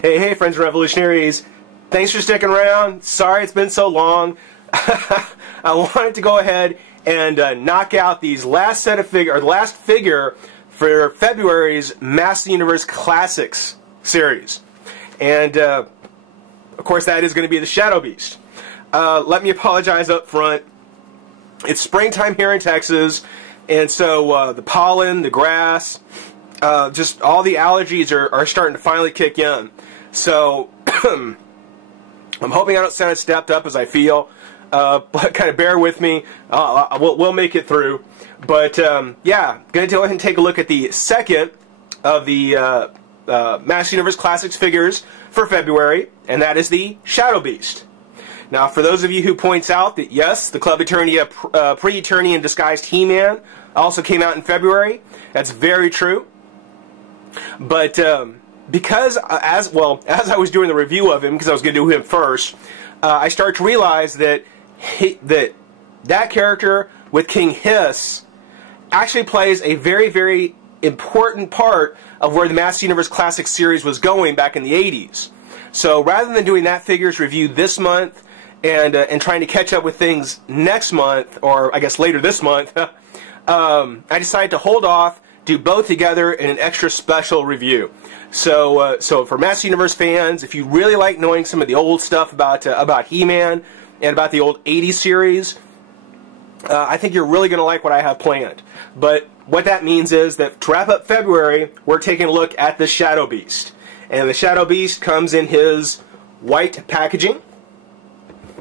Hey, friends and revolutionaries. Thanks for sticking around. Sorry it's been so long. I wanted to go ahead and knock out these last set of the last figure for February's Master of the Universe Classics series. And, of course, that is going to be the Shadowbeast. Let me apologize up front. It's springtime here in Texas, and so the pollen, the grass, just all the allergies are starting to finally kick in. So I'm hoping I don't sound as stepped up as I feel, but kind of bear with me. We'll make it through. But yeah, going to go ahead and take a look at the second of the Master of the Universe Classics figures for February, and that is the Shadowbeast. Now, for those of you who points out that yes, the Club Eternia Pre-Eternian Disguised He-Man also came out in February, that's very true. But because, as I was doing the review of him, because I was going to do him first, I started to realize that that character with King Hiss actually plays a very, very important part of where the Master of the Universe Classic series was going back in the 80s. So rather than doing that figure's review this month and trying to catch up with things next month, or I guess later this month, I decided to hold off, do both together in an extra special review. So for Master of the Universe fans, if you really like knowing some of the old stuff about He-Man and about the old 80s series, I think you're really going to like what I have planned. But what that means is that to wrap up February, we're taking a look at the Shadowbeast. And the Shadowbeast comes in his white packaging,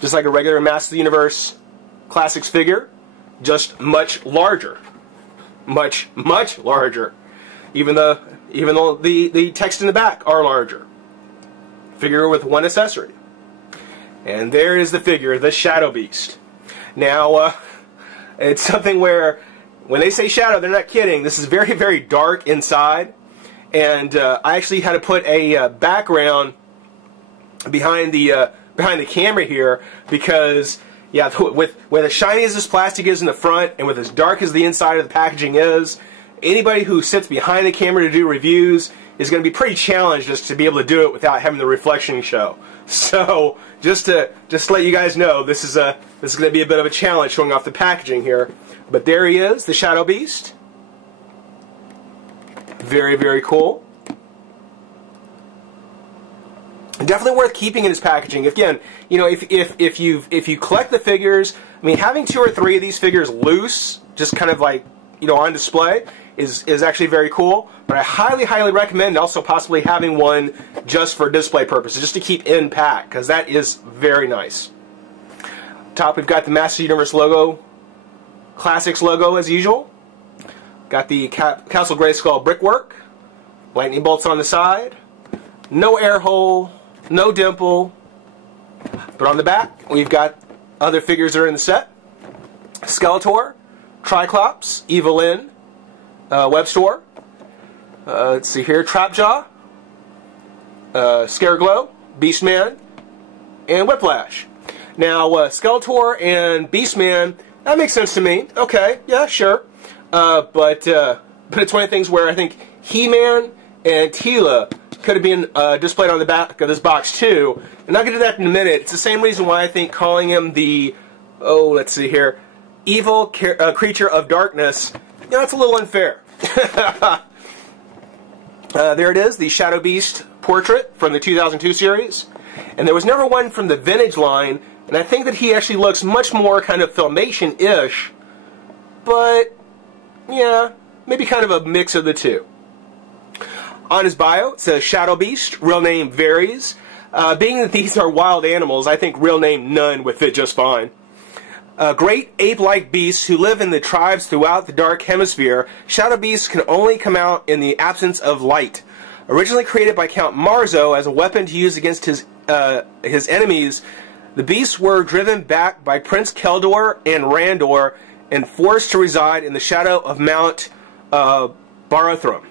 just like a regular Master of the Universe Classics figure, just much larger. Much larger. Even though the text in the back are larger. Figure with one accessory. And there is the figure, the Shadowbeast. Now, it's something where when they say shadow, they're not kidding. This is very, very dark inside. And I actually had to put a background behind the camera here because, yeah, with as shiny as this plastic is in the front and with as dark as the inside of the packaging is, anybody who sits behind the camera to do reviews is going to be pretty challenged just to be able to do it without having the reflection show. So just to let you guys know, this is going to be a bit of a challenge showing off the packaging here. But there he is, the Shadowbeast. Very, very cool. Definitely worth keeping in his packaging. Again, you know, if you collect the figures, I mean, having 2 or 3 of these figures loose, just kind of like, you know, on display, is actually very cool. But I highly recommend also possibly having one just for display purposes, just to keep in pack, because that is very nice. Top, we've got the Master of the Universe logo, Classics logo as usual. Got the Castle Grayskull brickwork, lightning bolts on the side, no air hole, no dimple. But on the back, we've got other figures that are in the set. Skeletor, Triclops, Evelyn, Webstore. Let's see here, Trapjaw, Scareglow, Beastman, and Whiplash. Now, Skeletor and Beastman, that makes sense to me. Okay, yeah, sure. But it's one of the things where I think He-Man and Teela could have been displayed on the back of this box too. And I'll get to that in a minute. It's the same reason why I think calling him the, let's see here, evil creature of darkness, you know, it's a little unfair. There it is, the Shadowbeast portrait from the 2002 series. And there was never one from the vintage line, and I think that he actually looks much more kind of Filmation-ish, but yeah, maybe kind of a mix of the two. On his bio, it says Shadowbeast, real name varies. Being that these are wild animals, I think real name none would fit just fine. Great ape-like beasts who live in the tribes throughout the Dark Hemisphere, Shadowbeasts can only come out in the absence of light. Originally created by Count Marzo as a weapon to use against his enemies, the beasts were driven back by Prince Keldor and Randor and forced to reside in the shadow of Mount Barathrum.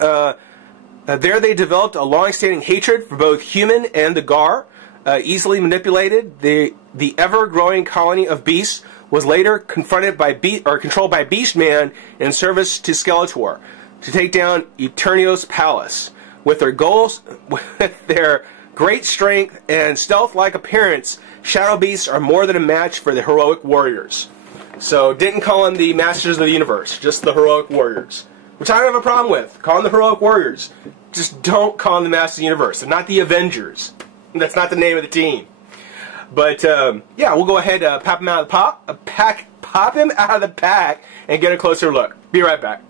There they developed a long-standing hatred for both human and the Gar. Easily manipulated, the ever-growing colony of beasts was later controlled by Beastman in service to Skeletor to take down Eternios Palace. With their goals, with their great strength and stealth-like appearance, Shadowbeasts are more than a match for the heroic warriors. So didn't call them the Masters of the Universe, just the heroic warriors. Which I don't have a problem with. Call them the heroic warriors. Just don't call them the Masters of the Universe. They're not the Avengers. That's not the name of the team. But yeah, we'll go ahead and pop him out of the pop him out of the pack and get a closer look. Be right back.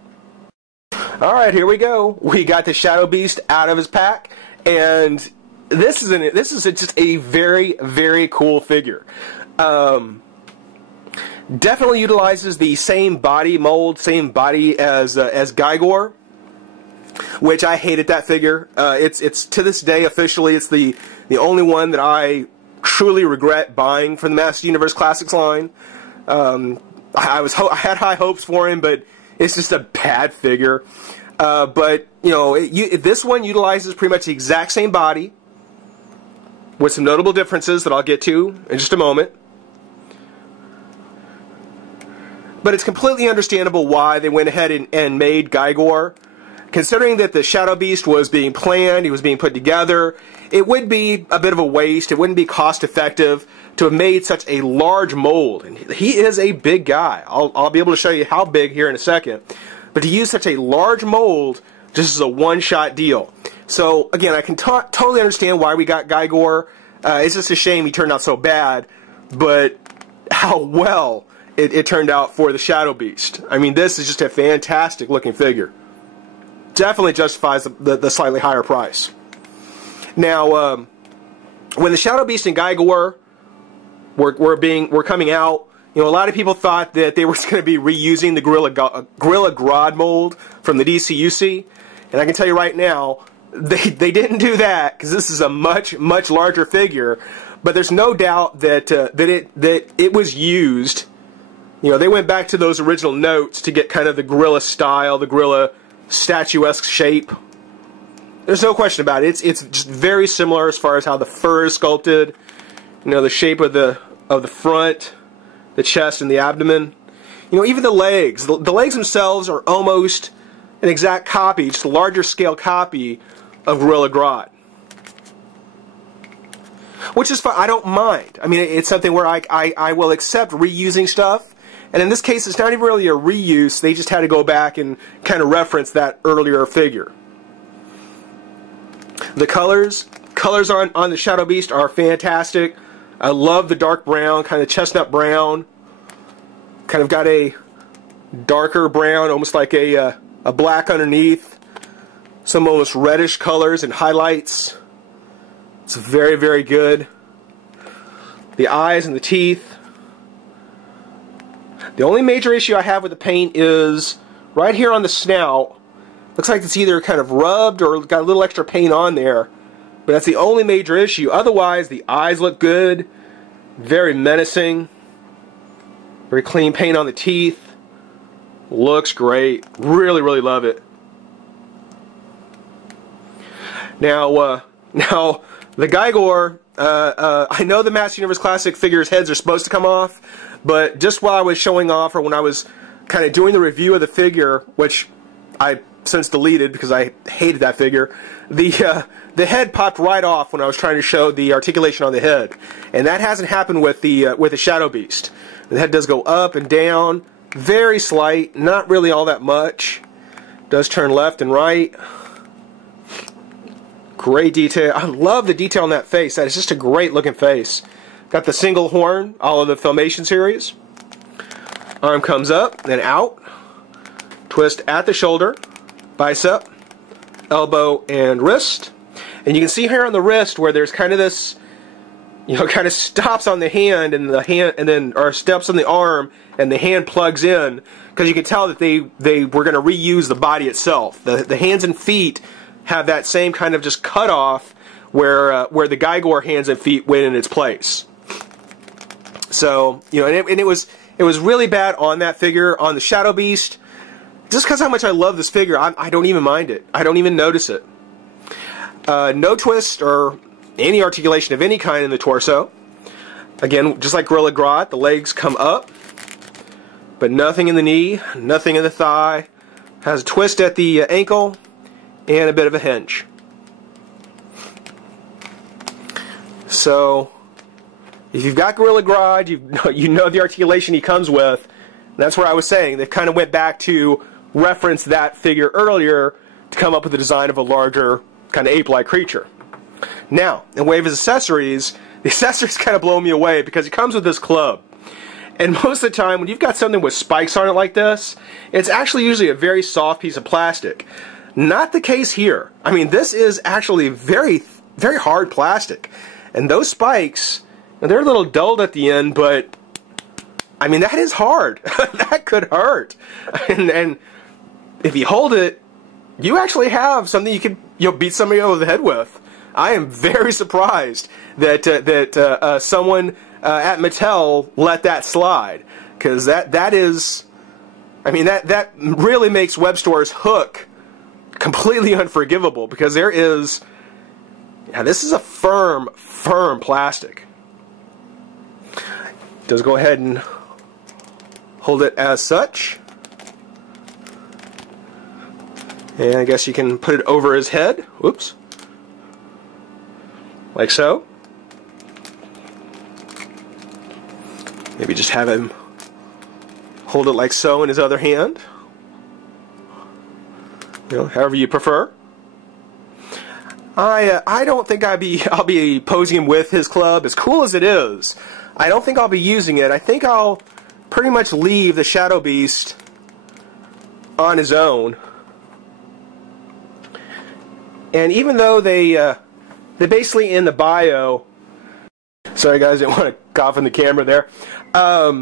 Alright, here we go. We got the Shadowbeast out of his pack, and this is just a very, very cool figure. Definitely utilizes the same body mold, same body as Gygor, which I hated that figure. It's to this day officially it's the only one that I truly regret buying from the Master Universe Classics line. I had high hopes for him, but it's just a bad figure. But you know, this one utilizes pretty much the exact same body, with some notable differences that I'll get to in just a moment. But it's completely understandable why they went ahead and made Gygor. Considering that the Shadowbeast was being planned, he was being put together, it would be a bit of a waste, it wouldn't be cost effective to have made such a large mold. And he is a big guy. I'll be able to show you how big here in a second. But to use such a large mold just as a one-shot deal. So again, I can totally understand why we got Gygor. It's just a shame he turned out so bad, but how well it turned out for the Shadowbeast. I mean, this is just a fantastic looking figure. Definitely justifies the slightly higher price. Now, when the Shadowbeast and Gygor were coming out, you know, a lot of people thought that they were going to be reusing the Gorilla Grodd mold from the DCUC, and I can tell you right now, they didn't do that, because this is a much larger figure. But there's no doubt that it was used. You know, they went back to those original notes to get kind of the gorilla style, the gorilla statuesque shape. There's no question about it. It's just very similar as far as how the fur is sculpted. You know, the shape of the front, the chest, and the abdomen. You know, even the legs. The legs themselves are almost an exact copy, just a larger scale copy of Gorilla Grodd. Which is fine. I don't mind. I mean, it's something where I will accept reusing stuff. And in this case, it's not even really a reuse. They just had to go back and kind of reference that earlier figure. The colors on the Shadowbeast are fantastic. I love the dark brown, kind of chestnut brown. Kind of got a darker brown, almost like a black underneath. Some almost reddish colors and highlights. It's very, very good. The eyes and the teeth. The only major issue I have with the paint is right here on the snout. Looks like it's either kind of rubbed or got a little extra paint on there. But that's the only major issue. Otherwise, the eyes look good. Very menacing. Very clean paint on the teeth. Looks great. Really, really love it. Now the Gygor, I know the Master Universe Classic figures' heads are supposed to come off, but just while I was showing off, or when I was kind of doing the review of the figure, which I since deleted because I hated that figure, the head popped right off when I was trying to show the articulation on the head, and that hasn't happened with the Shadowbeast. The head does go up and down, very slight, not really all that much. Does turn left and right. Great detail. I love the detail on that face. That is just a great looking face. Got the single horn, all of the Filmation series. Arm comes up, then out. Twist at the shoulder, bicep, elbow, and wrist. And you can see here on the wrist where there's kind of this, you know, kind of stops on the hand and then or steps on the arm and the hand plugs in, because you can tell that they were going to reuse the body itself. The hands and feet have that same kind of just cut off where the Gygor hands and feet went in its place. So, you know, and it was really bad on that figure. On the Shadowbeast, just because how much I love this figure, I don't even mind it. I don't even notice it. No twist or any articulation of any kind in the torso. Again, just like Gorilla Grodd, the legs come up, but nothing in the knee, nothing in the thigh. Has a twist at the ankle, and a bit of a hinge. So if you've got Gorilla Grodd, you know the articulation he comes with. And that's where I was saying they kind of went back to reference that figure earlier to come up with the design of a larger kind of ape-like creature. Now, in way of his accessories, the accessories kind of blow me away because he comes with this club. And most of the time, when you've got something with spikes on it like this, it's actually usually a very soft piece of plastic. Not the case here. I mean, this is actually very, very hard plastic. And those spikes, they're a little dulled at the end, but I mean, that is hard. That could hurt. And if you hold it, you actually have something you could beat somebody over the head with. I am very surprised that someone at Mattel let that slide, because that is, I mean, that really makes Web Store's hook completely unforgivable, because there is, yeah, this is a firm plastic. Does go ahead and hold it as such, and I guess you can put it over his head. Whoops. Like so. Maybe just have him hold it like so in his other hand. You know, however you prefer. I don't think I'll be posing him with his club, as cool as it is. I don't think I'll be using it. I think I'll pretty much leave the Shadowbeast on his own. And even though they basically in the bio, sorry guys, I didn't want to cough in the camera there. As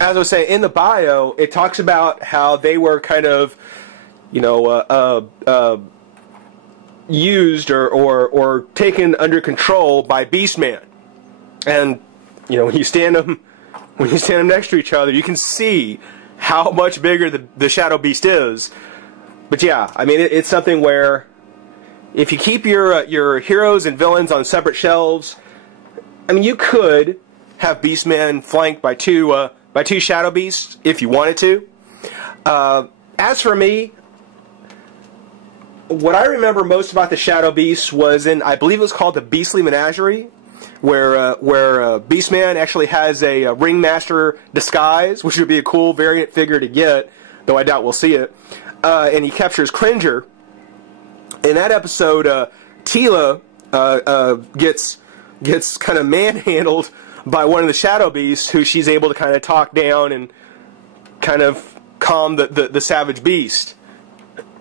I was saying, in the bio, it talks about how they were kind of, you know, used or taken under control by Beastman. And you know, when you stand them next to each other, you can see how much bigger the Shadow Beast is. But yeah, I mean, it's something where if you keep your heroes and villains on separate shelves, I mean, you could have Beastman flanked by two Shadow Beasts if you wanted to. As for me, what I remember most about the Shadow Beast was in, I believe it was called the Beastly Menagerie, where Beastman actually has a Ringmaster disguise, which would be a cool variant figure to get, though I doubt we'll see it. And he captures Cringer. In that episode, Teela gets kind of manhandled by one of the Shadow Beasts, who she's able to kind of talk down and kind of calm the savage beast.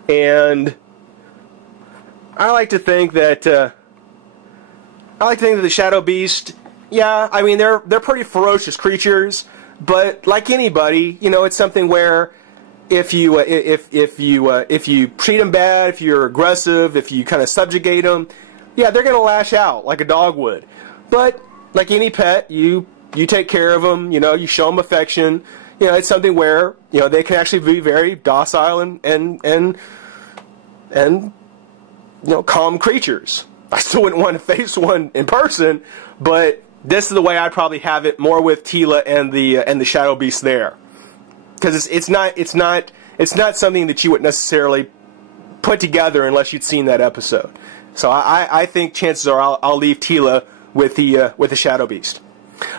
And I like to think that the Shadow Beast, yeah, I mean, they're pretty ferocious creatures, but like anybody, you know, it's something where if you treat them bad, if you're aggressive, if you kind of subjugate them, yeah, they're going to lash out like a dog would. But like any pet, you take care of them, you know, you show them affection. You know, it's something where, you know, they can actually be very docile and you know, calm creatures. I still wouldn't want to face one in person, but this is the way I'd probably have it, more with Teela and the Shadow Beast there, because it's not something that you would necessarily put together unless you'd seen that episode. So I think chances are I'll leave Teela with the Shadow Beast.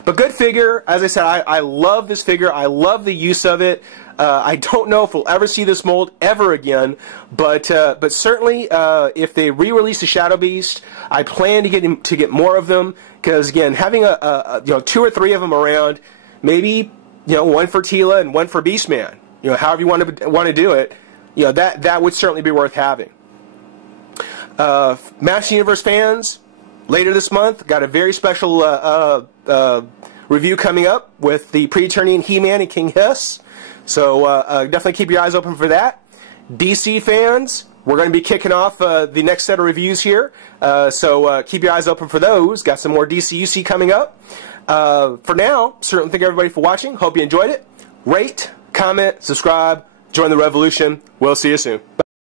But good figure. As I said, I love this figure. I love the use of it. I don't know if we'll ever see this mold ever again, but certainly if they re-release the Shadow Beast, I plan to get more of them, because again, having you know, 2 or 3 of them around, maybe, you know, one for Teela and one for Beastman, you know, however you want to do it, you know, that would certainly be worth having. Master Universe fans, later this month, got a very special review coming up with the Pre-Eternian He-Man and King Hiss. So definitely keep your eyes open for that. DC fans, we're going to be kicking off the next set of reviews here. So keep your eyes open for those. Got some more DCUC coming up. For now, certainly thank everybody for watching. Hope you enjoyed it. Rate, comment, subscribe, join the revolution. We'll see you soon. Bye.